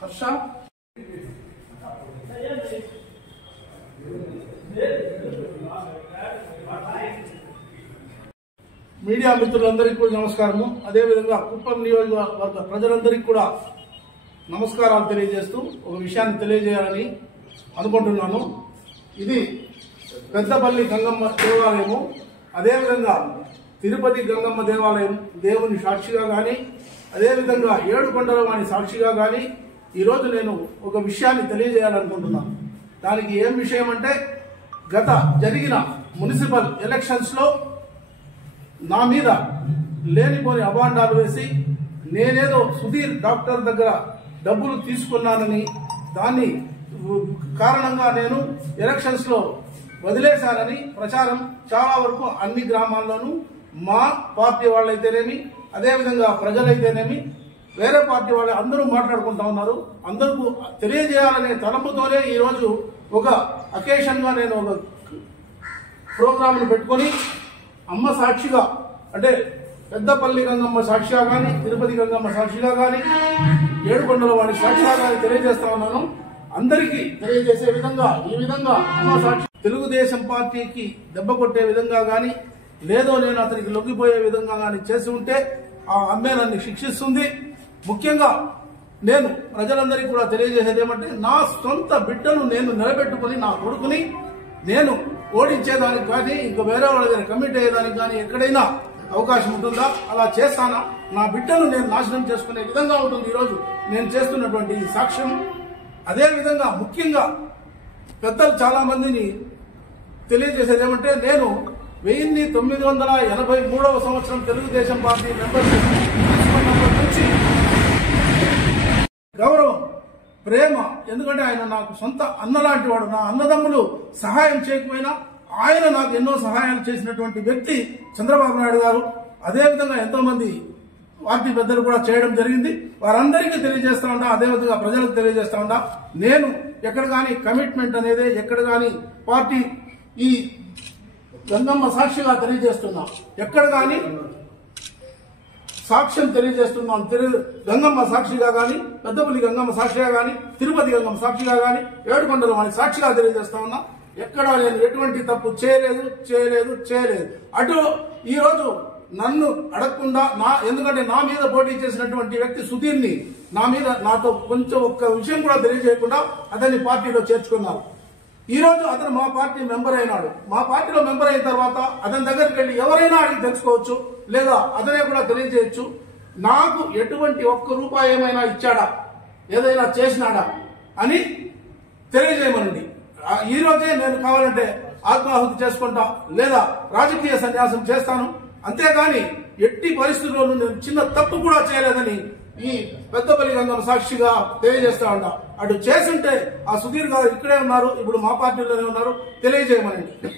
Harsha media మిత్రులందరికీ కూడా నమస్కారము. అదేవిధంగా కుప్పం నియోజకవర్గ ప్రజలందరికీ కూడా నమస్కారాలు తెలియజేస్తూ ఒక విషయాన్ని తెలియజేయాలని అనుకుంటున్నాను. ఇది పెద్దపల్లి గంగమ్మ దేవాలయము, అదేవిధంగా తిరుపతి గంగమ్మ దేవాలయం దేవుని సాక్షిగా కానీ, అదేవిధంగా ఏడుకొండల వాణి సాక్షిగా కానీ ఈరోజు నేను ఒక విషయాన్ని తెలియజేయాలనుకుంటున్నాను. దానికి ఏం విషయం అంటే, గత జరిగిన మున్సిపల్ ఎలక్షన్స్లో నా మీద లేనిపోని అభాండాలు వేసి నేనేదో సుధీర్ డాక్టర్ దగ్గర డబ్బులు తీసుకున్నానని, దాన్ని కారణంగా నేను ఎలక్షన్స్లో వదిలేశానని ప్రచారం చాలా వరకు అన్ని గ్రామాల్లోనూ మా పార్టీ వాళ్ళైతేనేమి, అదేవిధంగా ప్రజలైతేనేమి, వేరే పార్టీ వాళ్ళు అందరూ మాట్లాడుకుంటా ఉన్నారు. అందరికీ తెలియజేయాలనే తలంపుతోనే ఈరోజు ఒక అకేషన్గా నేను ఒక ప్రోగ్రాంను పెట్టుకొని అమ్మ సాక్షిగా, అంటే పెద్దపల్లి గంగమ్మ సాక్షిగా కానీ, తిరుపతి గంగమ్మ సాక్షిగా కానీ, ఏడుకొండల వాడి సాక్షిగా కానీ తెలియజేస్తా ఉన్నాను. అందరికీ తెలియజేసే విధంగా ఈ విధంగా అమ్మ సాక్షి తెలుగుదేశం పార్టీకి దెబ్బ కొట్టే విధంగా కానీ, లేదో నేను అతనికి లొంగిపోయే విధంగా కానీ చేసి ఉంటే ఆ అమ్మే నన్ను శిక్షిస్తుంది. ముఖ్యంగా నేను ప్రజలందరికీ కూడా తెలియజేసేది ఏమంటే, నా సొంత బిడ్డను నేను నిలబెట్టుకుని, నా కొడుకుని నేను ఓడించేదానికి కానీ, ఇంకా వేరే వాళ్ళ దగ్గర కమిట్ అయ్యేదానికి కానీ ఎక్కడైనా అవకాశం ఉంటుందా? అలా చేస్తానా? నా బిడ్డను నేను నాశనం చేసుకునే విధంగా ఉంటుంది ఈరోజు నేను చేస్తున్నటువంటి ఈ సాక్ష్యం. అదేవిధంగా ముఖ్యంగా పెద్దలు చాలా మందిని తెలియజేసేది ఏమంటే, నేను 1983వ సంవత్సరం తెలుగుదేశం పార్టీ మెంబర్షిప్ తీసుకున్నప్పటి నుంచి గౌరవం, ప్రేమ, ఎందుకంటే ఆయన నాకు సొంత అన్నలాంటి వాడు. నా అన్నదమ్ములు సహాయం చేయకపోయినా ఆయన నాకు ఎన్నో సహాయాలు చేసినటువంటి వ్యక్తి చంద్రబాబు నాయుడు గారు. అదేవిధంగా ఎంతో మంది పార్టీ పెద్దలు కూడా చేయడం జరిగింది. వారందరికీ తెలియజేస్తా ఉంటా, అదేవిధంగా ప్రజలకు తెలియజేస్తా ఉంటా. నేను ఎక్కడ కానీ కమిట్మెంట్ అనేది ఎక్కడ కానీ పార్టీ ఈ గంగమ్మ సాక్షిగా తెలియజేస్తున్నా, ఎక్కడ కానీ సాక్ష్యం తెలియజేస్తున్నాను. గంగమ్మ సాక్షిగా కానీ, పెద్దపల్లి గంగమ్మ సాక్షిగా కానీ, తిరుపతి గంగమ్మ సాక్షిగా కానీ, ఏడుకొండల వాడి సాక్షిగా తెలియజేస్తా ఉన్నా. ఎక్కడ నేను ఎటువంటి తప్పు చేయలేదు. అటు ఈరోజు నన్ను అడగకుండా ఎందుకంటే నా మీద పోటీ చేసినటువంటి వ్యక్తి సుధీర్ని నాతో కొంచెం ఒక్క విషయం కూడా తెలియజేయకుండా అతన్ని పార్టీలో చేర్చుకున్నారు. ఈ రోజు అతను మా పార్టీ మెంబర్ అయినాడు. మా పార్టీలో మెంబర్ అయిన తర్వాత అతని దగ్గరికి వెళ్లి ఎవరైనా అడిగి తెలుసుకోవచ్చు, లేదా అతనే కూడా తెలియజేయచ్చు. నాకు ఎటువంటి ఒక్క రూపాయి ఏమైనా ఇచ్చాడా, ఏదైనా చేసినాడా అని తెలియజేయమనండి. ఈ రోజే నేను కావాలంటే ఆత్మాహుతి చేసుకుంటా, లేదా రాజకీయ సన్యాసం చేస్తాను. అంతేగాని ఎట్టి పరిస్థితుల్లోనూ నేను చిన్న తప్పు కూడా చేయలేదని ఈ పెద్దపల్లి గంగమ్మ సాక్షిగా తెలియజేస్తా ఉంటా. అటు చేస్తుంటే ఆ సుధీర్ గారు ఇక్కడే ఉన్నారు, ఇప్పుడు మా పార్టీలోనే ఉన్నారు, తెలియజేయమనండి.